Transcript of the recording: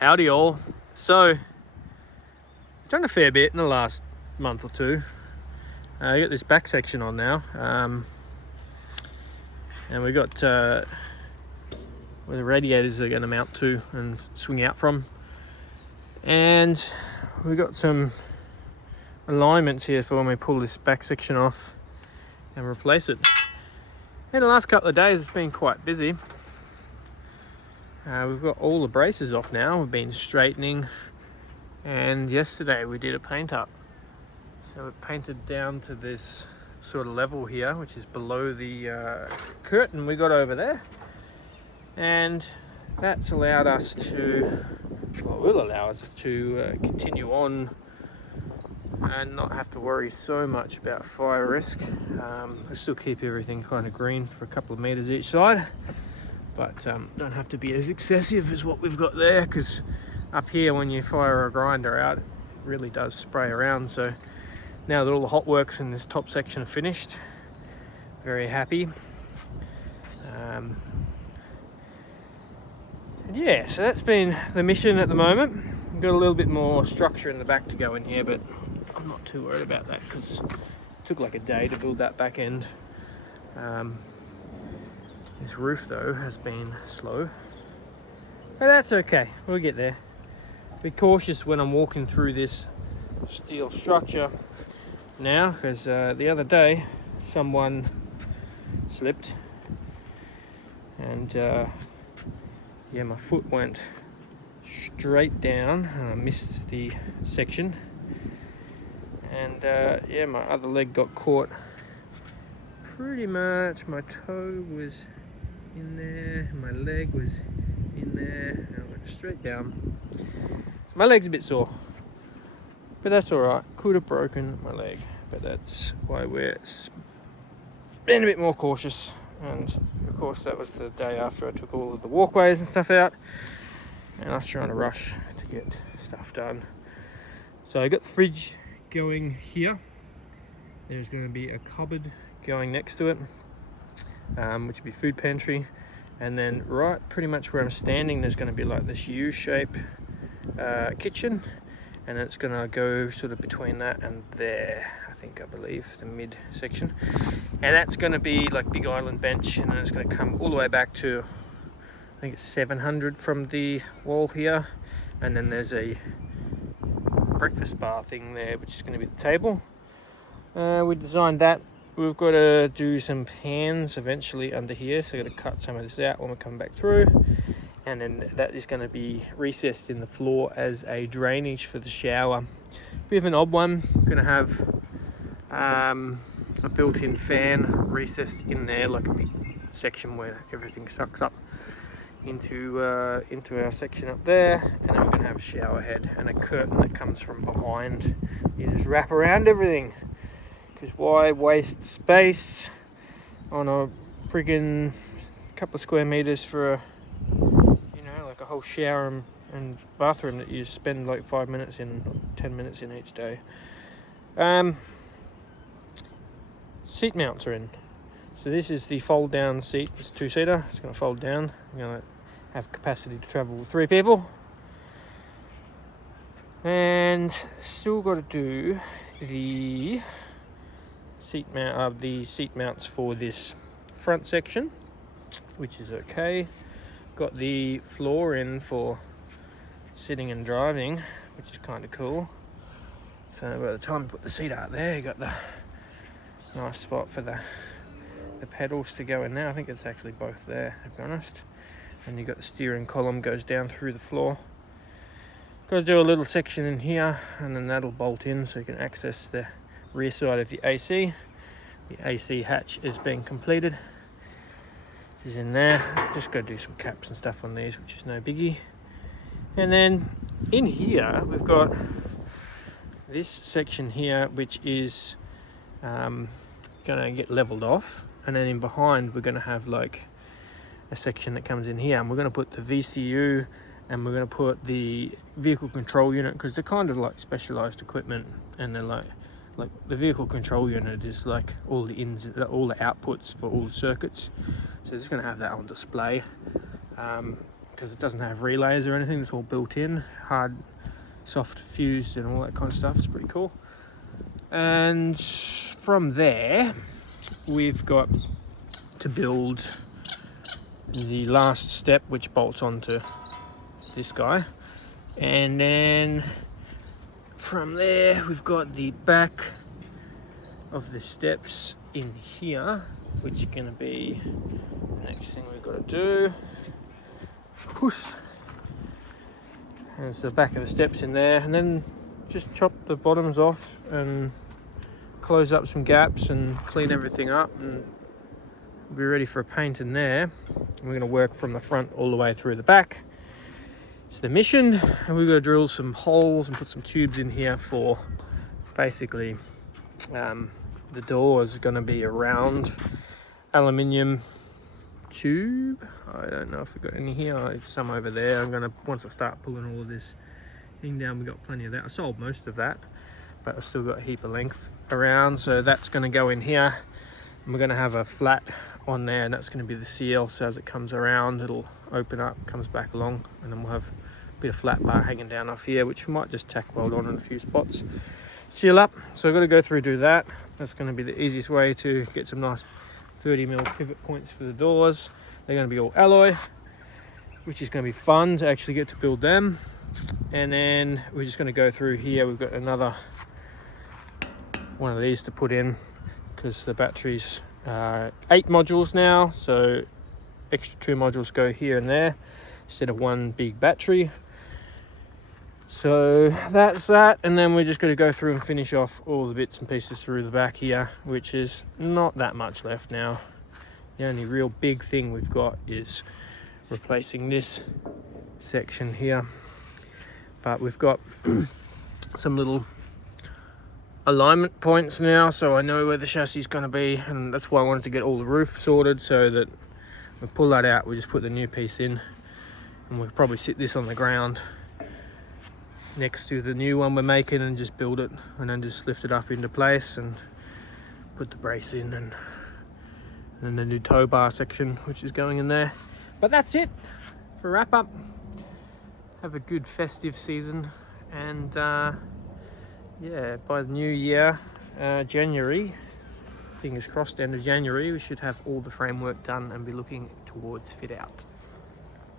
Howdy all. So, I've done a fair bit in the last month or two. I got this back section on now, and we got where the radiators are going to mount to and swing out from, and we got some alignments here for when we pull this back section off and replace it. In the last couple of days it's been quite busy. We've got all the braces off now. We've been straightening, and yesterday we did a paint up. So we painted down to this sort of level here, which is below the curtain we got over there, and that's allowed us to, well, will allow us to continue on and not have to worry so much about fire risk. I still keep everything kind of green for a couple of meters each side, but don't have to be as excessive as what we've got there, because up here when you fire a grinder out, it really does spray around. So now that all the hot works in this top section are finished, very happy. Yeah, so that's been the mission at the moment. We've got a little bit more structure in the back to go in here, but I'm not too worried about that because it took like a day to build that back end. This roof though has been slow, but that's okay, we'll get there. Be cautious when I'm walking through this steel structure now, because the other day someone slipped and yeah, my foot went straight down and I missed the section, and yeah, my other leg got caught. Pretty much my toe was in there, my leg was in there, and I went straight down. So my leg's a bit sore, but that's all right. Could have broken my leg, but that's why we're being a bit more cautious. And of course that was the day after I took all of the walkways and stuff out, and I was trying to rush to get stuff done. So I got the fridge going here. There's going to be a cupboard going next to it, which would be food pantry, and then right pretty much where I'm standing there's going to be like this U-shape kitchen, and it's going to go sort of between that and there, I believe the mid section, and that's going to be like big island bench, and then it's going to come all the way back to, I think it's 700 from the wall here, and then there's a breakfast bar thing there which is going to be the table. We designed that. We've got to do some pans eventually under here, so I've got to cut some of this out when we come back through, and then that is going to be recessed in the floor as a drainage for the shower. Bit of an odd one. Going to have a built-in fan recessed in there, like a big section where everything sucks up into our section up there, and then we're going to have a shower head and a curtain that comes from behind. You just wrap around everything, because why waste space on a friggin' couple of square meters for a, you know, like a whole shower and bathroom that you spend like 5 minutes in, 10 minutes in each day. Seat mounts are in. So this is the fold down seat. It's a two-seater. It's going to fold down. I'm going to have capacity to travel with 3 people. And still got to do the seat mounts for this front section, which is okay. Got the floor in for sitting and driving, which is kind of cool. So by the time you put the seat out there, you got the nice spot for the pedals to go in there. I think it's actually both there, to be honest. And you got the steering column goes down through the floor. Got to do a little section in here, and then that'll bolt in so you can access the rear side of the AC. The AC hatch is being completed, which is in there. Just got to do some caps and stuff on these, which is no biggie. And then in here we've got this section here, which is going to get leveled off, and then in behind we're going to have like a section that comes in here, and we're going to put the VCU, and we're going to put the vehicle control unit, because they're kind of like specialized equipment, and they're like the vehicle control unit is like all the all the outputs for all the circuits, so it's going to have that on display. because it doesn't have relays or anything. It's all built in, hard, soft fused and all that kind of stuff. It's pretty cool. And from there, we've got to build the last step, which bolts onto this guy. And then from there, we've got the back of the steps in here, which is going to be the next thing we've got to do. Push. And it's the back of the steps in there, and then just chop the bottoms off and close up some gaps and clean everything up, and we'll be ready for a paint in there. And we're going to work from the front all the way through the back. It's the mission, and we've got to drill some holes and put some tubes in here for basically the door is going to be a round aluminium tube. I don't know if we've got any here. It's some over there. I'm going to, once I start pulling all of this thing down, we've got plenty of that. I sold most of that, but I've still got a heap of length around, so that's going to go in here. And we're going to have a flat on there, and that's going to be the seal, so as it comes around it'll open up, comes back along, and then we'll have a bit of flat bar hanging down off here, which we might just tack weld on in a few spots, seal up. So I've got to go through, do that. That's going to be the easiest way to get some nice 30mm pivot points for the doors. They're going to be all alloy, which is going to be fun to actually get to build them. And then we're just going to go through here. We've got another one of these to put in, because the battery's 8 modules now, so extra 2 modules go here and there instead of one big battery. So that's that, and then we're just going to go through and finish off all the bits and pieces through the back here, which is not that much left now. The only real big thing we've got is replacing this section here, but we've got some little alignment points now, so I know where the chassis is going to be, and that's why I wanted to get all the roof sorted, so that we pull that out, we just put the new piece in, and we'll probably sit this on the ground next to the new one we're making and just build it, and then just lift it up into place and put the brace in, and then the new tow bar section which is going in there. But that's it for wrap up. Have a good festive season, and yeah, by the new year, January, fingers crossed, end of January, we should have all the framework done and be looking towards fit out.